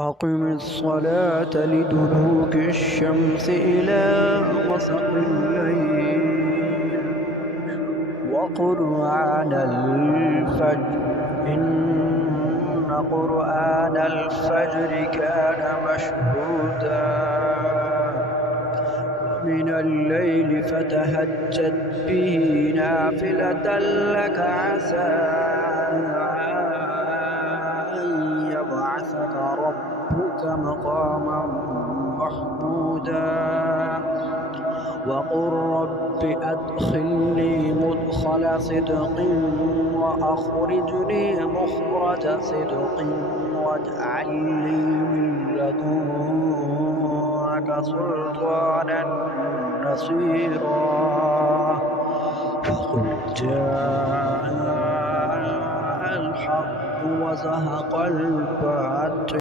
أقم الصلاة لدلوك الشمس إلى غسق الليل وقرآن الفجر إن قرآن الفجر كان مشهودا ومن الليل فتهجد به نافلة لك عسى يبعثك ربك مقاما محمودا وقل رب أدخلني مدخل صدق وأخرجني مخرج صدق واجعل لي من لدنك سلطانا نصيرا فقل جاء الحق وزهق الباطل